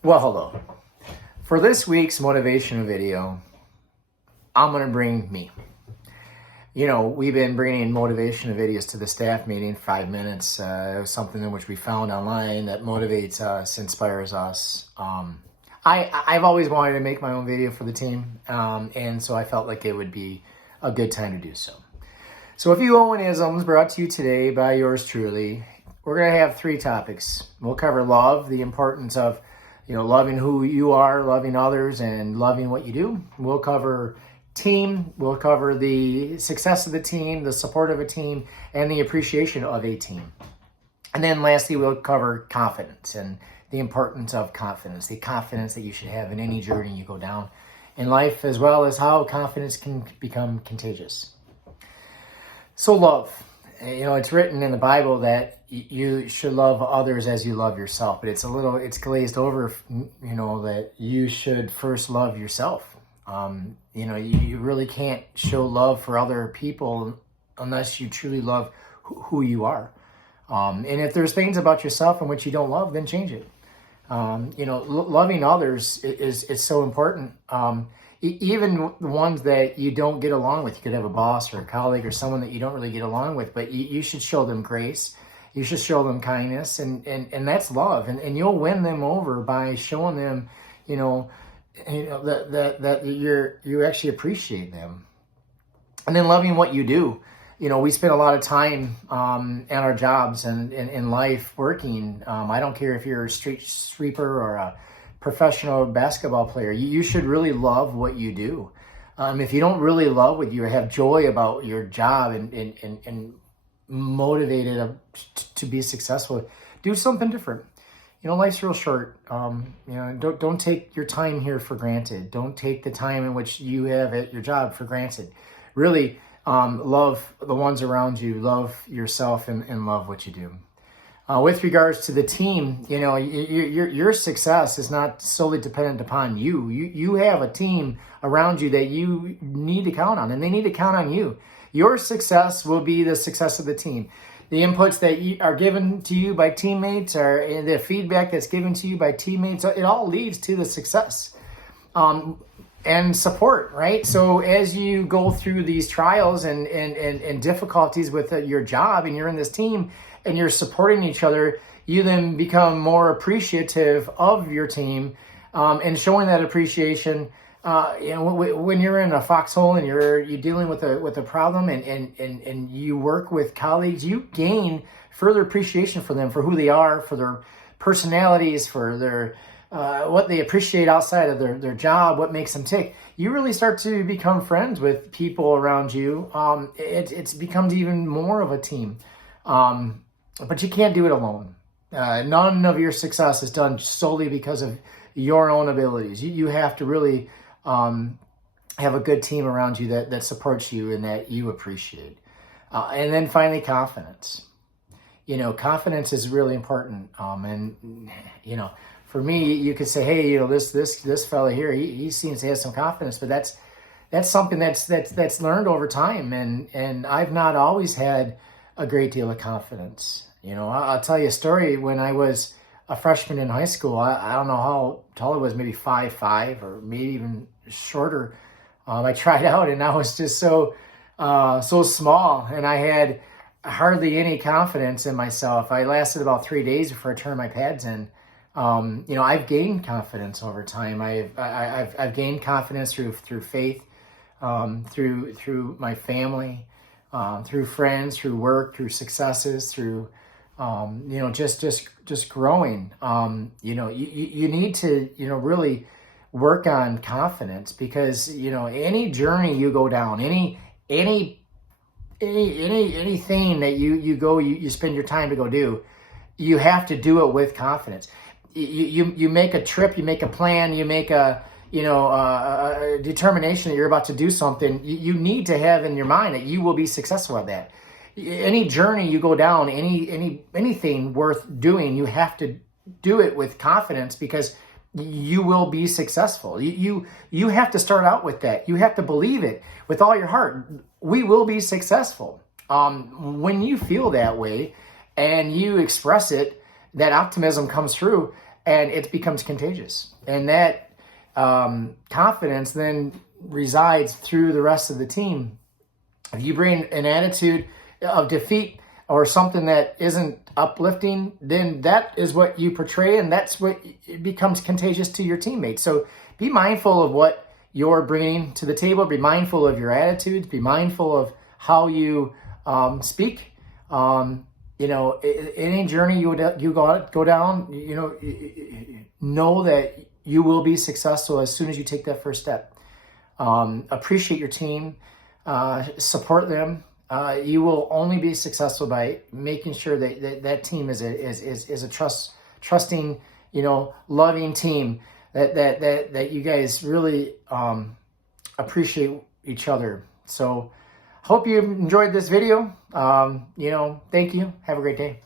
Well, hello. For this week's motivational video, I'm going to bring me. We've been bringing motivational videos to the staff meeting, 5 minutes. It was something in which we found online that motivates us, inspires us. I've always wanted to make my own video for the team, and so I felt like it would be a good time to do so. So a few Owenisms brought to you today by yours truly. We're going to have 3 topics. We'll cover love, the importance of loving who you are, loving others, and loving what you do. We'll cover team. We'll cover the success of the team, the support of a team, and the appreciation of a team. And then lastly, we'll cover confidence and the importance of confidence, the confidence that you should have in any journey you go down in life, as well as how confidence can become contagious. So love. It's written in the Bible that you should love others as you love yourself, but it's glazed over, that you should first love yourself. You really can't show love for other people unless you truly love who you are. And if there's things about yourself in which you don't love, then change it. Loving others is so important. Even the ones that you don't get along with. You could have a boss or a colleague or someone that you don't really get along with, but you should show them grace. You should show them kindness, and that's love. And you'll win them over by showing them, that you actually appreciate them. And then loving what you do. We spend a lot of time at our jobs and in life working. I don't care if you're a street sweeper or a professional basketball player. You should really love what you do. If you don't really love what you have joy about your job and motivated to be successful, do something different. Life's real short. Don't take your time here for granted. Don't take the time in which you have at your job for granted. Really love the ones around you, love yourself, and love what you do. With regards to the team, your success is not solely dependent upon you. You have a team around you that you need to count on, and they need to count on you. Your success will be the success of the team. The inputs that are given to you by teammates, or the feedback that's given to you by teammates, it all leads to the success and support, right? So as you go through these trials and difficulties with your job, and you're in this team, and you're supporting each other, you then become more appreciative of your team, and showing that appreciation. When you're in a foxhole and you're dealing with a problem and you work with colleagues, you gain further appreciation for them, for who they are, for their personalities, for their what they appreciate outside of their job, what makes them tick. You really start to become friends with people around you. It becomes even more of a team. But you can't do it alone. None of your success is done solely because of your own abilities. You have to really have a good team around you that supports you and that you appreciate. And then finally, confidence. Confidence is really important. For me, you could say, hey, this fella here, he seems to have some confidence, but that's something that's learned over time. And I've not always had a great deal of confidence. I'll tell you a story. When I was a freshman in high school, I don't know how tall I was, maybe 5'5", or maybe even shorter. I tried out and I was just so small, and I had hardly any confidence in myself. I lasted about 3 days before I turned my pads in. I've gained confidence over time. I've gained confidence through faith, through my family, through friends, through work, through successes, through just growing. You need to really work on confidence, because any journey you go down, anything that you spend your time to go do, you have to do it with confidence. You make a trip, you make a plan, you make a determination that you're about to do something. You need to have in your mind that you will be successful at that. Any journey you go down, anything worth doing, you have to do it with confidence, because you will be successful. You have to start out with that. You have to believe it with all your heart. We will be successful. When you feel that way and you express it, that optimism comes through, and it becomes contagious. And that confidence then resides through the rest of the team. If you bring an attitude of defeat or something that isn't uplifting, then that is what you portray, and that's what it becomes contagious to your teammates. So be mindful of what you're bringing to the table. Be mindful of your attitudes. Be mindful of how you speak. Any journey you go down, know that you will be successful as soon as you take that first step. Appreciate your team, support them. You will only be successful by making sure that team is a trusting, loving team that you guys really appreciate each other. So hope you enjoyed this video. Thank you. Have a great day.